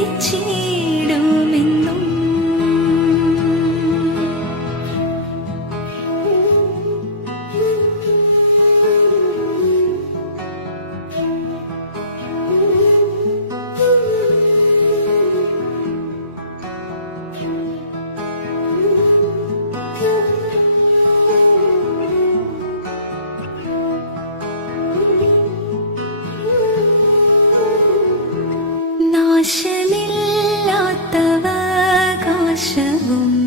എത്തിച്ചിടുമെന്നും 些。前路